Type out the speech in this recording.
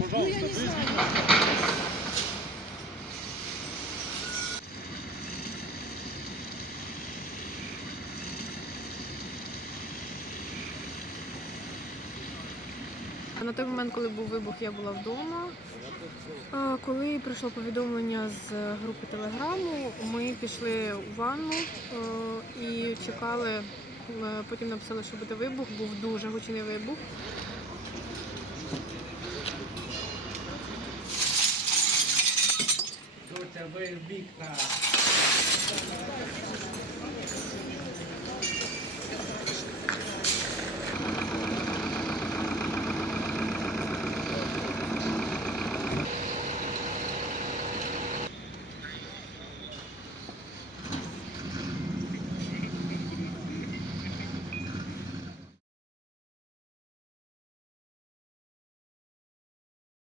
Пожалуйста, без видео. На той момент, коли був вибух, я була вдома. А Коли прийшло повідомлення з групи телеграму, ми пішли у ванну е, і чекали. Е, Потім написали, що буде вибух, був дуже гучний вибух. Ви вікна.